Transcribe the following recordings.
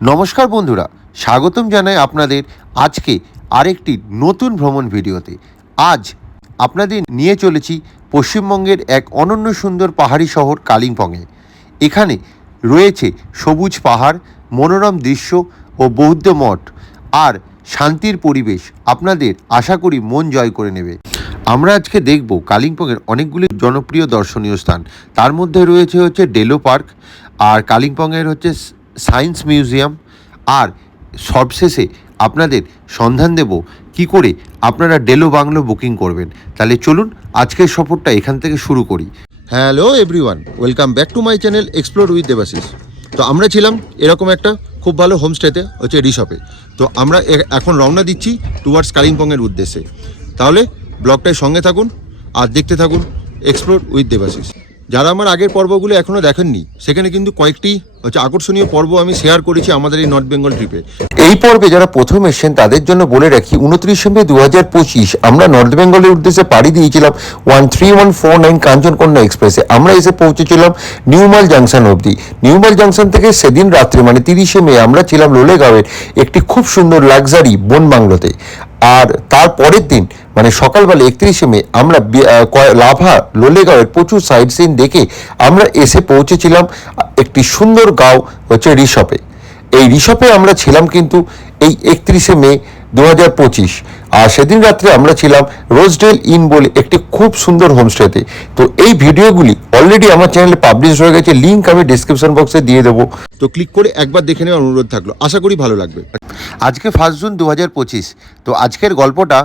নমস্কার বন্ধুরা, স্বাগতম জানাই আপনাদের আজকে আরেকটি নতুন ভ্রমণ ভিডিওতে। আজ আপনাদের নিয়ে চলেছি পশ্চিমবঙ্গের এক অনন্য সুন্দর পাহাড়ি শহর কালিম্পংয়ে। এখানে রয়েছে সবুজ পাহাড়, মনোরম দৃশ্য ও বৌদ্ধ মঠ আর শান্তির পরিবেশ। আপনাদের আশা করি মন জয় করে নেবে। আমরা আজকে দেখব কালিম্পংয়ের অনেকগুলি জনপ্রিয় দর্শনীয় স্থান। তার মধ্যে রয়েছে হচ্ছে ডেলো পার্ক আর কালিম্পংয়ের হচ্ছে সায়েন্স মিউজিয়াম। আর সবশেষে আপনাদের সন্ধান দেব কি করে আপনারা ডেলো বাংলো বুকিং করবেন। তাহলে চলুন আজকের সফরটা এখান থেকে শুরু করি। Hello everyone, welcome back to my channel explore with Debashis. তো আমরা ছিলাম এরকম একটা খুব ভালো হোমস্টেতে, হচ্ছে রিসপে। তো আমরা এখন রওনা দিচ্ছি টুয়ার্ডস কালিম্পংয়ের উদ্দেশ্যে। তাহলে ব্লগটায় সঙ্গে থাকুন, আর দেখতে থাকুন এক্সপ্লোর উইথ দেবাশিস। যারা আমার আগের পর্বগুলো এখনও দেখেননি, সেখানে কিন্তু কয়েকটি হচ্ছে আকর্ষণীয় পর্ব আমি শেয়ার করেছি আমাদের এই নর্থ বেঙ্গল ট্রিপে এই পর্বে যারা প্রথম এসেছেন, তাদের জন্য বলে রাখি, উনত্রিশে মে দু হাজার পঁচিশ আমরা নর্থ বেঙ্গলের উদ্দেশ্যে পাড়ি দিয়েছিলাম one three one four nine Kanchankanya এক্সপ্রেসে। আমরা এসে পৌঁছেছিলাম নিউমাল জাংশন অবধি। নিউমাল জাংশন থেকে সেদিন রাত্রে মানে তিরিশে মে, আমরা ছিলাম লোলেগাঁওয়ের একটি খুব সুন্দর লাক্সারি বন বাংলোতে আর তার পরের দিন মানে সকালবেলা একত্রিশে মে, আমরা লাভা লোলেগাঁওয়ের প্রচুর সাইড সিন দেখে আমরা এসে পৌঁছেছিলাম একটি সুন্দর গাঁও হচ্ছে রিসপে এই রিসপে আমরা ছিলাম কিন্তু এই একত্রিশে মে দু হাজার পঁচিশ। আর সেদিন রাত্রে আমরা ছিলাম রোজডেল ইন বলে একটি খুব সুন্দর হোমস্টেতে। তো এই ভিডিওগুলি অলরেডি আমার চ্যানেলে পাবলিশ হয়ে গেছে লিঙ্ক আমি ডিসক্রিপশন বক্সে দিয়ে দেবো। তো ক্লিক করে একবার দেখে নেওয়ার অনুরোধ থাকল। আশা করি ভালো লাগবে। আজকে ফার্স্ট জুন দু হাজার পঁচিশ। তো আজকের গল্পটা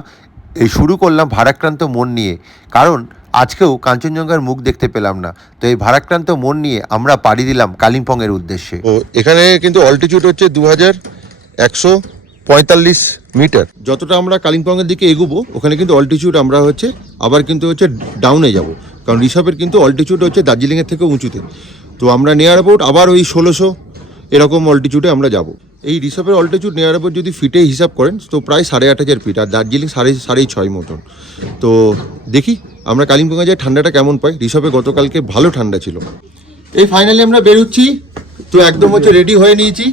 এই শুরু করলাম ভারাক্রান্ত মন নিয়ে। কারণ আজকেও কাঞ্চনজঙ্ঘার মুখ দেখতে পেলাম না। তো এই ভারাক্রান্ত মন নিয়ে আমরা পাড়ি দিলাম কালিম্পংয়ের উদ্দেশ্যে। তো এখানে কিন্তু অল্টিটিউড হচ্ছে দু হাজার একশো পঁয়তাল্লিশ মিটার যতটা আমরা কালিম্পংয়ের দিকে এগুবো, ওখানে কিন্তু অল্টিটিউড আমরা হচ্ছে, আবার কিন্তু হচ্ছে ডাউনে যাব। কারণ ঋষভের কিন্তু অল্টিটিউড হচ্ছে দার্জিলিংয়ের থেকে উঁচুতে। তো আমরা নিয়ার অ্যাবাউট আবার ওই ষোলোশো এরকম অল্টিটিউডে আমরা যাব। এই ঋষভের অল্টিটিউড নেওয়ার অ্যাবাউট যদি ফিটে হিসাব করেন, তো প্রায় সাড়ে আট হাজার ফিট আর দার্জিলিং সাড়ে সাড়ে ছয় মতন। তো দেখি আমরা কালিম্পংয়ে যাই ঠান্ডাটা কেমন পাই? ঋষভে গতকালকে ভালো ঠান্ডা ছিল। এই ফাইনালি আমরা বেরোচ্ছি। তো একদম হচ্ছে রেডি হয়ে নিয়েছি।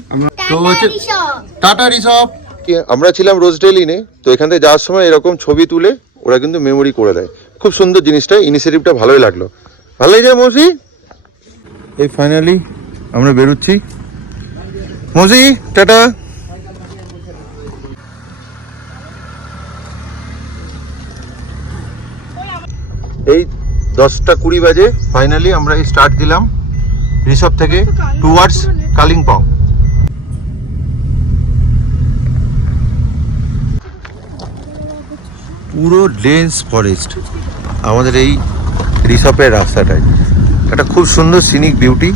তো হচ্ছে টাটা রিসব আমরা ছিলাম রোজডেলিনে তো এখান থেকে যাওয়ার সময় এরকম ছবি তুলে ওরা কিন্তু মেমোরি করে দেয়। খুব সুন্দর জিনিসটা ইনিশিয়েটিভটা ভালোই লাগল। ভালোই যায় মৌসি? এই ফাইনালি আমরা বেরোচ্ছি। মৌসি টাটা। এই দশটা কুড়ি বাজে ফাইনালি আমরা এই স্টার্ট দিলাম ঋষভ থেকে টুয়ার্ডস কালিম্পং। পুরো ডেন্স ফরেস্ট আমাদের এই ঋষভের রাস্তাটায়। একটা খুব সুন্দর সিনিক বিউটি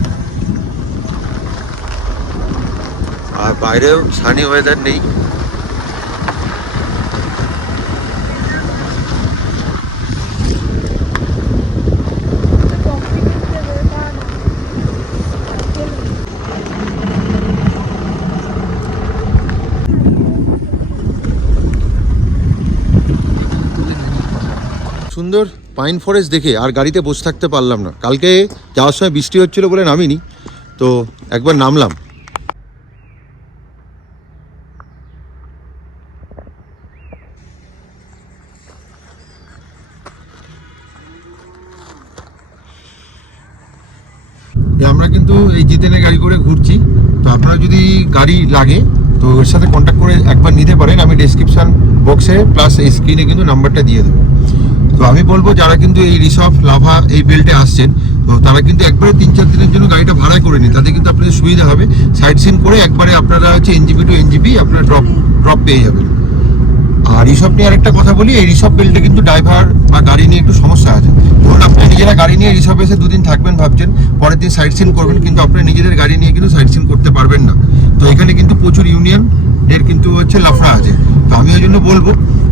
আর বাইরেও সানি ওয়েদার নেই। সুন্দর পাইন ফরেস্ট দেখে আর গাড়িতে বসে থাকতে পারলাম না। কালকে যাওয়ার সময় বৃষ্টি হচ্ছিল বলে নামিনি, তো একবার নামলাম। আমরা কিন্তু এই জিতেনের গাড়ি করে ঘুরছি। তো আপনারা যদি গাড়ি লাগে, তো ওর সাথে কন্ট্যাক্ট করে একবার নিতে পারেন। আমি ডেসক্রিপশন বক্সে প্লাস এই স্ক্রিনে কিন্তু নাম্বারটা দিয়ে দেবো। আমি বলব যারা কিন্তু এই রিসফ লাভা এই বেল্টে আসছেন, তো তারা কিন্তু একবারে তিন চার দিনের জন্য গাড়িটা ভাড়া করে নিন। তাতে কিন্তু আপনাদের সুবিধা হবে। সাইড সিন করে একবারে আপনারা হচ্ছে এনজিপি টু এনজিপি আপনারা ড্রপ ড্রপ পেয়ে যাবেন। আর রিসব নিয়ে আরেকটা কথা বলি, এই রিসব বেল্টে কিন্তু ড্রাইভার বা গাড়ি নিয়ে একটু সমস্যা আছে। ধরুন আপনি নিজেরা গাড়ি নিয়ে রিসব এসে দুদিন থাকবেন ভাবছেন, পরের দিন সাইড সিন করবেন, কিন্তু আপনি নিজেদের গাড়ি নিয়ে কিন্তু সাইড সিন করতে পারবেন না। তো এখানে কিন্তু প্রচুর ইউনিয়ন এর কিন্তু হচ্ছে লাফড়া আছে। তো আমি ওই জন্য বলব,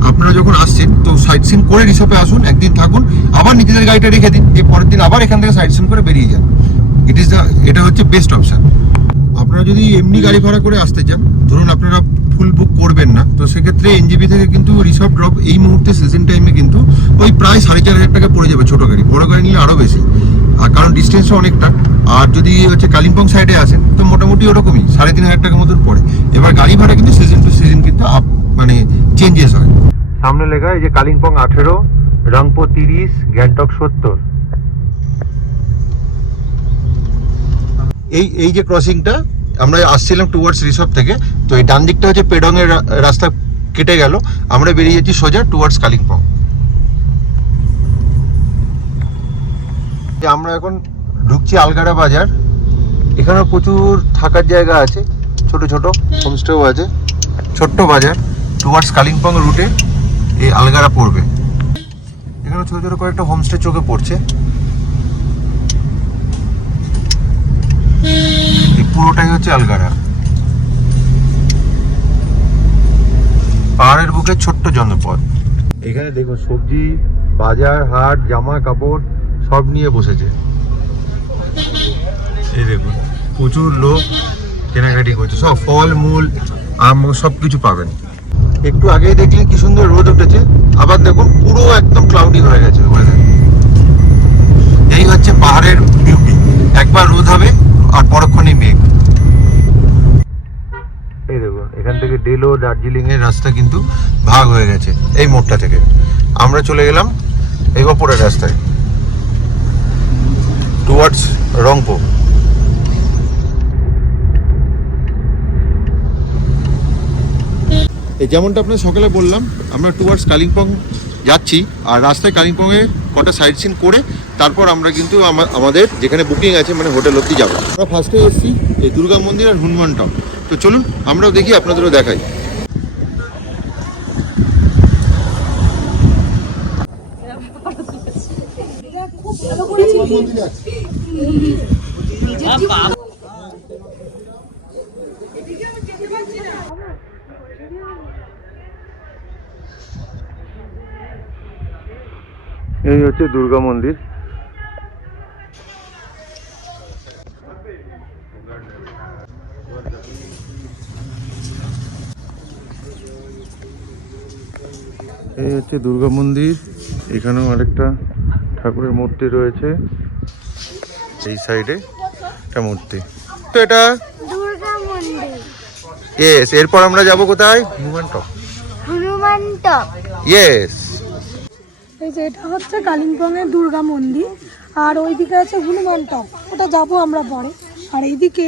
আপনারা যখন আসছেন, তো সাইড সিন করে রিসপে আসুন, একদিন থাকুন, আবার নিজেদের গাড়িটা রেখে দিন দিয়ে পরের দিন আবার এখান থেকে সাইড সিন করে বেরিয়ে যান। ইট ইজ দ্য এটা হচ্ছে বেস্ট অপশান আপনারা যদি এমনি গাড়ি ভাড়া করে আসতে চান, ধরুন আপনারা ফুল বুক করবেন না, তো সেক্ষেত্রে এনজিবি থেকে কিন্তু রিসার্ভ ড্রপ এই মুহূর্তে সিজন টাইমে কিন্তু ওই প্রায় সাড়ে চার হাজার টাকা পড়ে যাবে ছোটো গাড়ি। বড় গাড়ি নিলে আরও বেশি। আর কারণ ডিস্টেন্সটা অনেকটা। আর যদি হচ্ছে কালিম্পং সাইডে আসেন তো মোটামুটি ওরকমই সাড়ে তিন হাজার টাকার মতন পড়ে। এবার গাড়ি ভাড়া কিন্তু সিজন টু সিজন কিন্তু আপ মানে চেঞ্জেস হয়। সামনে লেখা এই যে কালিম্পং আঠেরো রংপো তিরিশ গ্যাংটক সত্তর। এই এই যে ক্রসিংটা আমরা আসছিলাম টুয়ার্ডস রিসর্ট থেকে তো এই ডান দিকটা হচ্ছে পেডং এর রাস্তা কেটে গেল। আমরা বেরিয়ে যাচ্ছি সোজা টুয়ার্ডস কালিম্পং। যে আমরা এখন ঢুকছি আলগাড়া বাজার। এখানে প্রচুর থাকার জায়গা আছে, ছোট ছোট, হোমস্টেও আছে, ছোট্ট বাজার টুয়ার্ডস কালিম্পং রুটে এই আলগাড়া পড়বে। এখানে ছোট ছোট কয়েকটা হোমস্টে চোখে পড়ছে। পুরোটাই হচ্ছে আলগাড়া। পাহাড়ের বুকে ছোট্ট জনপদ। এখানে দেখুন সবজি, বাজার, হাট, জামা কাপড় সব নিয়ে বসেছে। এই দেখুন, প্রচুর লোক কেনাকাটি করছে। সব ফল, মূল, আম সব কিছু পাবেন। একটু আগেই দেখলেন কি সুন্দর রোদ উঠেছে। আবার দেখুন, পুরো একদম ক্লাউডি হয়ে গেছে। এই হচ্ছে পাহাড়ের বিউটি একবার রোদ হবে আর পরক্ষণে মেঘ। এই দেখুন, এখান থেকে ডেলো দার্জিলিং এর রাস্তা কিন্তু ভাগ হয়ে গেছে এই মোড়টা থেকে। আমরা চলে গেলাম এই ওপরের রাস্তায়। টুয়ার্ডস রংপো এই যেমনটা আপনার সকালে বললাম, আমরা টুয়ার্ডস কালিম্পং যাচ্ছি, আর রাস্তায় কালিম্পংয়ে কটা সাইড সিন করে, তারপর আমরা কিন্তু আমাদের যেখানে বুকিং আছে মানে হোটেল অব্দি যাব। আমরা ফার্স্টে এসেছি এই দুর্গা মন্দির আর হনুমান টপ তো চলুন, আমরাও দেখি, আপনাদেরও দেখাই। এই হচ্ছে দুর্গা মন্দির। এই হচ্ছে দুর্গা মন্দির। এখানেও আরেকটা ঠাকুরের মূর্তি রয়েছে। এই সাইডে একটা মূর্তি। তো এটা ইয়েস এরপর আমরা যাব কোথায়? Hanuman top. Hanuman top. Yes এই যে এটা হচ্ছে কালিম্পংয়ের দুর্গা মন্দির আর ওইদিকে আছে হনুমান টপ। ওটা যাব আমরা পরে। আর এইদিকে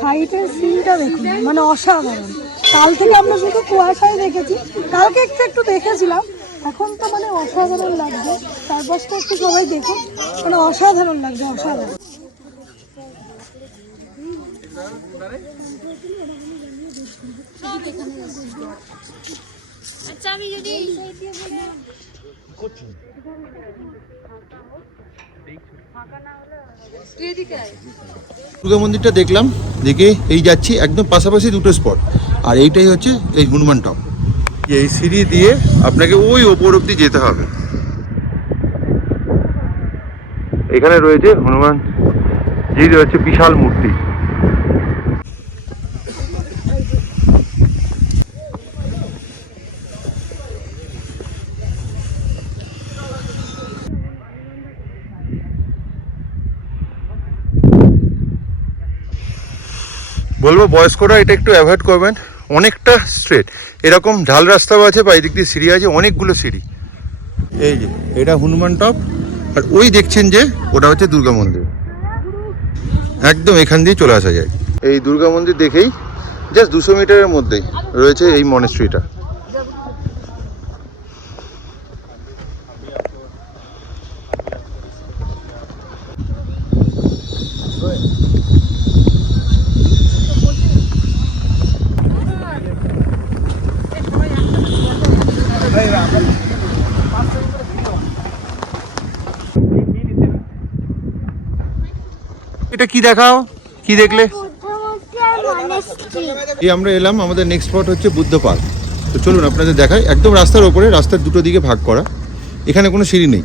সাইডের সিনটা দেখুন মানে অসাধারণ। কাল থেকে আমরা শুধু কুয়াশায় দেখেছি। কালকে একটু একটু দেখেছিলাম এখন তো মানে অসাধারণ লাগবে লাগছে চারপাশটা একটু সবাই দেখুন। মানে অসাধারণ লাগছে অসাধারণ। আচ্ছা আমি যদি দুর্গা মন্দিরটা দেখলাম দেখে এই যাচ্ছি একদম পাশাপাশি দুটো স্পট আর এইটাই হচ্ছে এই হনুমান টপ এই সিঁড়ি দিয়ে আপনাকে ওই ওপর অব্দি যেতে হবে। এখানে রয়েছে হনুমান জি রয়েছে বিশাল মূর্তি। বলব বয়স্করা এটা একটু অ্যাভয়েড করবেন। অনেকটা স্ট্রেট এরকম ঢাল রাস্তাও আছে বা এদিক দিয়ে সিঁড়ি আছে, অনেকগুলো সিঁড়ি। এই যে, এটা হনুমান টপ, আর ওই দেখছেন যে ওটা হচ্ছে দুর্গা মন্দির। একদম এখান দিয়ে চলে আসা যায়। এই দুর্গা মন্দির দেখেই জাস্ট দুশো মিটারের মধ্যেই রয়েছে এই মনেস্ট্রিটা এটা কি দেখাও? কি দেখলে? এই আমরা এলাম, আমাদের নেক্সট স্পট হচ্ছে বুদ্ধ পার্ক। তো চলুন আপনাদের দেখাই। একদম রাস্তার ওপরে, রাস্তার দুটো দিকে ভাগ করা। এখানে কোনো সিঁড়ি নেই।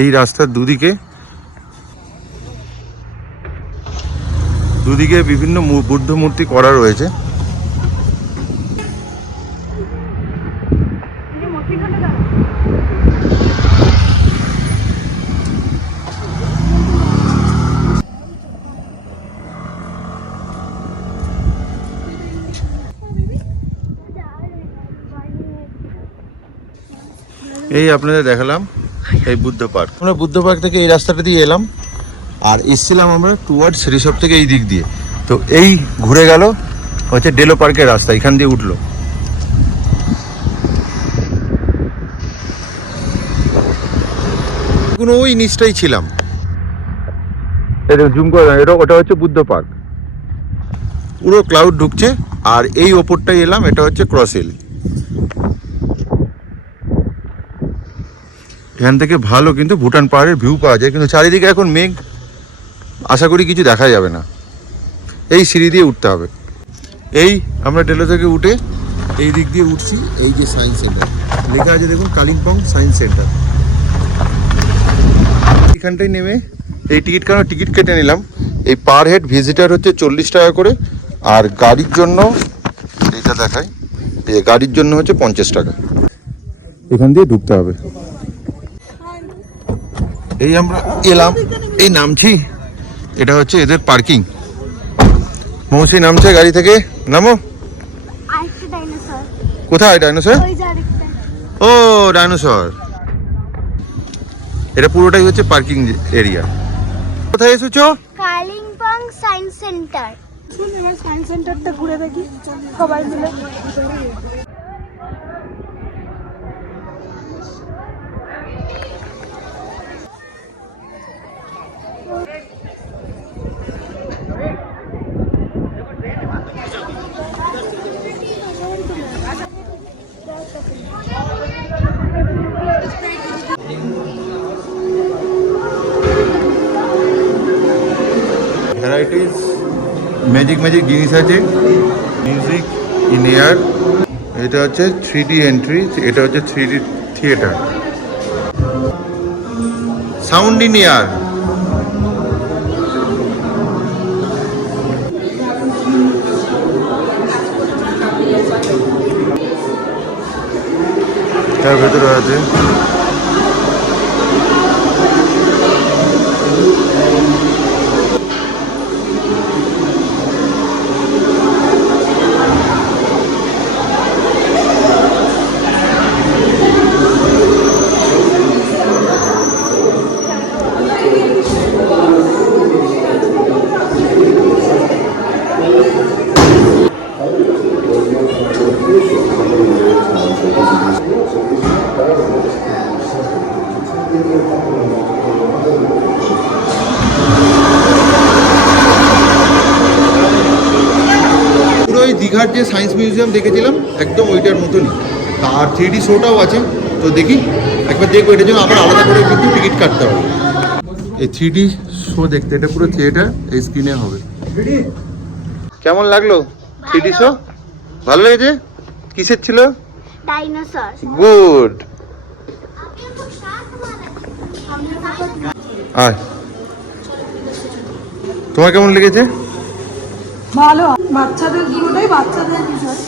এই রাস্তার দুদিকে দুদিকে বিভিন্ন বুদ্ধ মূর্তি করা রয়েছে। এই আপনাদের দেখালাম এই বুদ্ধ পার্ক। আমরা বুদ্ধ পার্ক থেকে এই রাস্তাটা দিয়ে এলাম আর এসছিলাম আমরা টুয়ার্ডস রিসর্ট থেকে এই দিক দিয়ে। তো এই ঘুরে গেল হচ্ছে ডেলো পার্কের রাস্তা এখান দিয়ে উঠল। কোনো ওই নিচটাই ছিলাম। জুম করে এটা ওটা হচ্ছে বুদ্ধ পার্ক। পুরো ক্লাউড ঢুকছে আর এই ওপরটাই এলাম এটা হচ্ছে ক্রসেল এখান থেকে ভালো কিন্তু ভুটান পাহাড়ের ভিউ পাওয়া যায়, কিন্তু চারিদিকে এখন মেঘ, আশা করি কিছু দেখা যাবে না। এই সিঁড়ি দিয়ে উঠতে হবে। এই আমরা ডেলো থেকে উঠে এই দিক দিয়ে উঠছি, এই যে সায়েন্স সেন্টার। লেখা আছে দেখুন, কালিম্পং সায়েন্স সেন্টার। এখানটায় নেমে এই টিকিট কারণ টিকিট কেটে নিলাম। এই পার হেড ভিজিটার হচ্ছে চল্লিশ টাকা করে, আর গাড়ির জন্য, এইটা দেখায় গাড়ির জন্য হচ্ছে পঞ্চাশ টাকা। এখান দিয়ে ঢুকতে হবে। এই আমরা এলাম। এই নামছি এটা হচ্ছে এদের পার্কিং মৌসি নামছে গাড়ি থেকে। নামো। কোথায় ডাইনোসর ও ডাইনোসর এটা পুরোটাই হচ্ছে পার্কিং এরিয়া কোথায় এসেছ? Kalimpong science centre. সায়েন্স সেন্টারটা ঘুরে দেখি সবাই মিলে। ম্যাজিক ম্যাজিক জিনিস আছে। মিউজিক ইন এয়ার এটা হচ্ছে থ্রি ডি এন্ট্রি এটা হচ্ছে three D theatre sound in air তার ভেতরে আছে। পুরো ওই দীঘার যে সায়েন্স মিউজিয়াম দেখেছিলাম একদম ওইটার মতনই। আর থ্রি ডি শোটাও আছে তো দেখি একবার দেখব এটার জন্য আবার আলাদা করে কিন্তু টিকিট কাটতে হবে। এই থ্রি ডি শো দেখতে এটা পুরো থিয়েটার এই স্ক্রিনে হবে। কেমন লাগল থ্রি ডি শো ভালো লেগেছে? কিসের ছিল? ডাইনোসর গুড আয়। তোমার কেমন লেগেছে? ভালো। বাচ্চাদের পুরোটাই বাচ্চাদের বিষয়।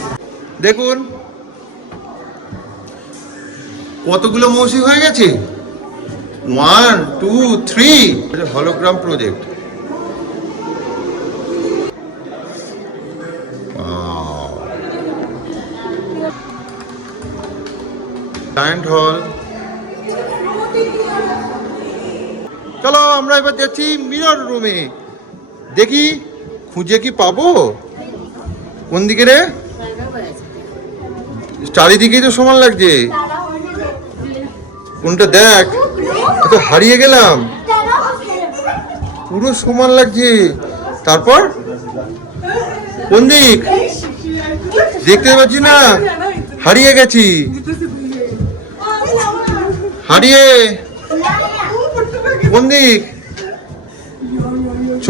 দেখুন। কতগুলো মৌসি হয়ে গেছে? One two three hologram project giant hall চলো আমরা এবার যাচ্ছি মিরর রুমে দেখি, খুঁজে কি পাবো? কোন দিকে রে? চারিদিকেই তো সমান লাগছে। কোনটা দেখ? তো হারিয়ে গেলাম। পুরো সমান লাগছে। তারপর? কোন দিক? দেখতে পাচ্ছি না। হারিয়ে গেছি। হারিয়ে। কোন চ।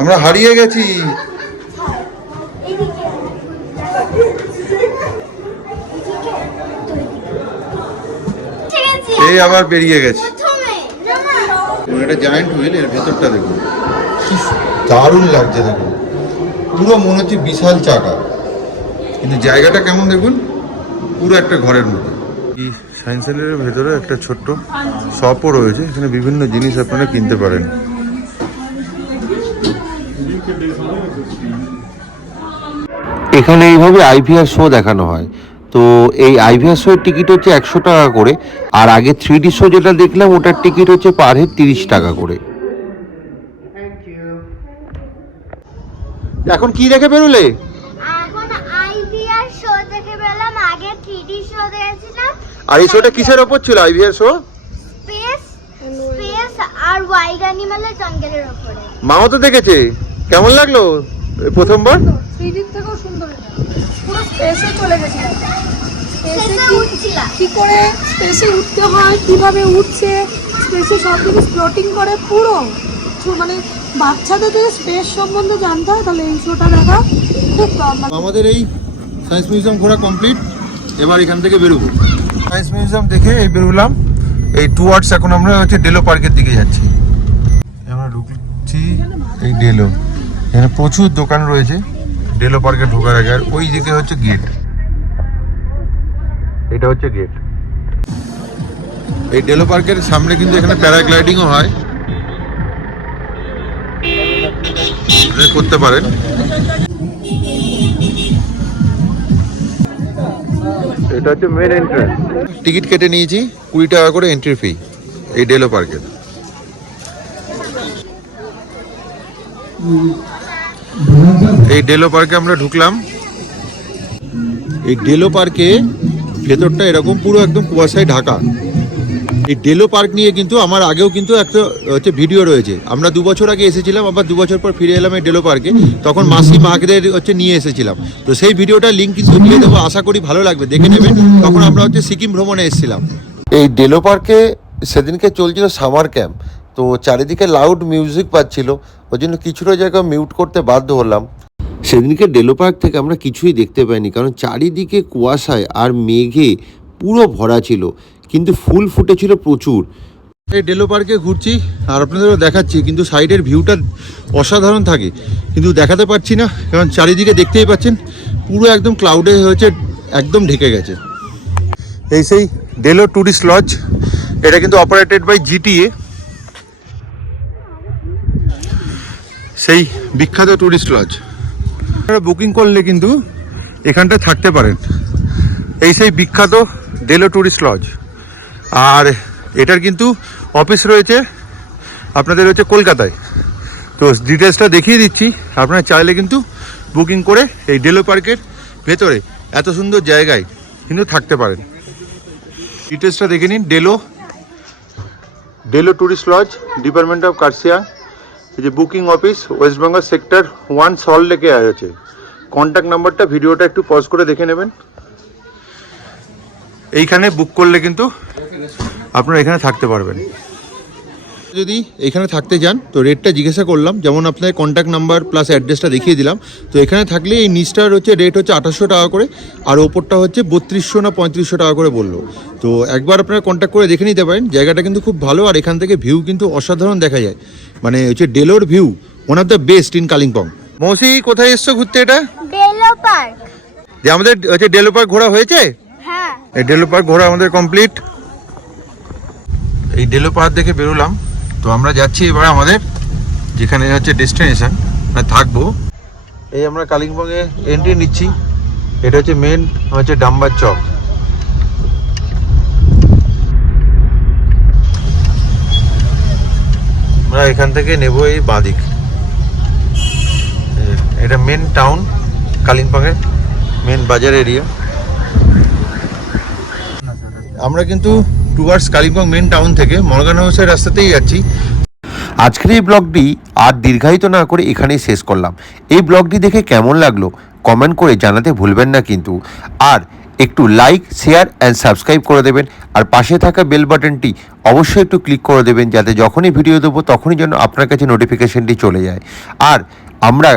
আমরা হারিয়ে গেছি। এই আবার বেরিয়ে গেছে। এটা জায়ান্ট হুইল এর ভেতরটা দেখুন। দারুণ লাগছে দেখুন। পুরো মনে হচ্ছে বিশাল চাকা। কিন্তু জায়গাটা কেমন দেখুন? পুরো একটা ঘরের মতো। সায়েন্স সেন্টারের ভেতরে একটা ছোট্ট শপও রয়েছে এখানে বিভিন্ন জিনিস আপনারা কিনতে পারেন। এখানে এইভাবে আইভিআর শো দেখানো হয়। তো এই আইভিআর শো এর টিকিট হচ্ছে একশো টাকা করে আর আগে থ্রি ডি শো যেটা দেখলাম ওটার টিকিট হচ্ছে পার হেড তিরিশ টাকা করে। এখন কি দেখে বেরোলে? এখন আইভিআর শো দেখে পেলাম আগে থ্রিডি শো দেখেছিলাম আর এই শোটা কিসের ওপর ছিল? আইভিআর শো স্পেস স্পেস আর ওয়াইল্ড অ্যানিমালের জঙ্গলের ওপরে। মাও তো দেখেছে। কেমন লাগল প্রথমবার? থ্রি থেকেও সুন্দর এটা পুরো স্পেসে চলে গেছিলাম কি করে স্পেসে উঠতে হয় কীভাবে উঠছে স্পেসে সব জিনিস ফ্লোটিং করে পুরো। মানে বাচ্চাদের যদি স্পেস সম্বন্ধে জানতে হয় তাহলে এই শোটা দেখা খুব আমাদের এই সায়েন্স মিউজিয়াম ঘোরা কমপ্লিট এবার এখান থেকে বেরোবো। সায়েন্স মিউজিয়াম দেখে এই বেরোলাম। এই টুয়ার্ডস এখন আমরা হচ্ছে ডেলো পার্কের দিকে যাচ্ছি। আমরা ঢুকছি এই ডেলো এখানে প্রচুর দোকান রয়েছে ডেলো পার্কে ঢোকার আগে আর ওই দিকে হচ্ছে গেট এটা হচ্ছে গেট এই ডেলো পার্কের সামনে কিন্তু এখানে প্যারাগ্লাইডিংও হয়। করতে পারেন। এটা হচ্ছে মেন এন্ট্রান্স টিকিট কেটে নিয়েছি, কুড়ি টাকা করে এন্ট্রি ফি এই ডেলো পার্কের এই ডেলো পার্কে আমরা ঢুকলাম। এই ডেলো পার্কে ভেতরটা এরকম পুরো একদম কুয়াশায় ঢাকা। এই ডেলো পার্ক নিয়ে কিন্তু আমার আগেও কিন্তু একটা হচ্ছে ভিডিও রয়েছে। আমরা দু বছর আগে এসেছিলাম আবার দু বছর পর ফিরে এলাম এই ডেলো পার্কে তখন মাসি মাকেদের হচ্ছে নিয়ে এসেছিলাম। তো সেই ভিডিওটা লিঙ্ক কিন্তু দিয়ে দেবো আশা করি ভালো লাগবে দেখে নেবেন। তখন আমরা হচ্ছে সিকিম ভ্রমণে এসেছিলাম। এই ডেলো পার্কে সেদিনকে চলছিল সামার ক্যাম্প তো চারিদিকে লাউড মিউজিক পাচ্ছিল ওই জন্য কিছুটা জায়গা মিউট করতে বাধ্য হলাম। সেদিনকে ডেলো পার্ক থেকে আমরা কিছুই দেখতে পাইনি কারণ চারিদিকে কুয়াশায় আর মেঘে পুরো ভরা ছিল। কিন্তু ফুল ফুটেছিল প্রচুর। এই ডেলো পার্কে ঘুরছি, আর আপনাদেরও দেখাচ্ছি, কিন্তু সাইডের ভিউটা অসাধারণ থাকে। কিন্তু দেখাতে পারছি না, কারণ চারিদিকে দেখতেই পাচ্ছেন, পুরো একদম ক্লাউডে হয়েছে, একদম ঢেকে গেছে। এই সেই ডেলো ট্যুরিস্ট লজ এটা কিন্তু অপারেটেড বাই জিটিএ সেই বিখ্যাত ট্যুরিস্ট লজ আপনারা বুকিং করলে কিন্তু এখানটা থাকতে পারেন। এই সেই বিখ্যাত ডেলো ট্যুরিস্ট লজ আর এটার কিন্তু অফিস রয়েছে, আপনাদের রয়েছে কলকাতায়। তো ডিটেলসটা দেখিয়ে দিচ্ছি, আপনারা চাইলে কিন্তু বুকিং করে এই ডেলো পার্কের ভেতরে, এত সুন্দর জায়গায় কিন্তু থাকতে পারেন। ডিটেলসটা দেখে নিন Deolo Deolo tourist lodge department of Kurseong এই যে booking office West Bengal sector one সল লেকে আছে। কন্ট্যাক্ট নাম্বারটা ভিডিওটা একটু পজ করে দেখে নেবেন। এইখানে বুক করলে কিন্তু আপনারা এখানে থাকতে পারবেন। যদি এখানে থাকতে যান তো রেটটা জিজ্ঞাসা করলাম যেমন আপনার কন্ট্যাক্ট নাম্বার প্লাস অ্যাড্রেসটা দেখিয়ে দিলাম। তো এখানে থাকলে এই নিচটার হচ্ছে রেট হচ্ছে আঠাশশো টাকা করে আর ওপরটা হচ্ছে বত্রিশশো না পঁয়ত্রিশশো টাকা করে বলল। তো একবার আপনারা কন্ট্যাক্ট করে দেখে নিতে পারেন জায়গাটা কিন্তু খুব ভালো আর এখান থেকে ভিউ কিন্তু অসাধারণ দেখা যায়। মানে হচ্ছে ডেলোর view one of the best in Kalimpong মৌসি কোথায় এসছো ঘুরতে এটা? ডেলো পার্ক যে আমাদের হচ্ছে ডেলো পার্ক ঘোরা হয়েছে? হ্যাঁ এই ডেলো পার্ক ঘোরা আমাদের কমপ্লিট। এই ডেলো পার্ক দেখে বেরোলাম। তো আমরা যাচ্ছি এবার আমাদের, যেখানে হচ্ছে ডেস্টিনেশন থাকব। এই আমরা কালিম্পংয়ে এন্ট্রি নিচ্ছি। এটা হচ্ছে মেন হচ্ছে ডাম্বার চক। আমরা এখান থেকে নেব এই বাঁদিক। এটা মেন টাউন কালিম্পংয়ের মেন বাজার এরিয়া আমরা কিন্তু টুয়ার্ডস কালিম্পং মেন টাউন থেকে মর্গান হাউসের রাস্তাতেই যাচ্ছি। আজকের এই ব্লগটি আর দীর্ঘায়িত না করে এখানেই শেষ করলাম। এই ব্লগটি দেখে কেমন লাগল কমেন্ট করে জানাতে ভুলবেন না কিন্তু। আর একটু লাইক শেয়ার অ্যান্ড সাবস্ক্রাইব করে দেবেন। আর পাশে থাকা বেল বাটনটি অবশ্যই একটু ক্লিক করে দেবেন যাতে যখনই ভিডিও দেবো তখনই যেন আপনার কাছে নোটিফিকেশনটি চলে যায়। আর আমরা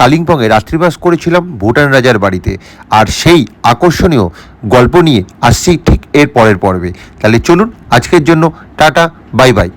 কালিম্পংয়ে রাত্রিবাস করেছিলাম ভুটান রাজার বাড়িতে। আর সেই আকর্ষণীয় গল্প নিয়ে আসছি এর পরের পর্বে। তাহলে চলুন আজকের জন্য টাটা বাই বাই।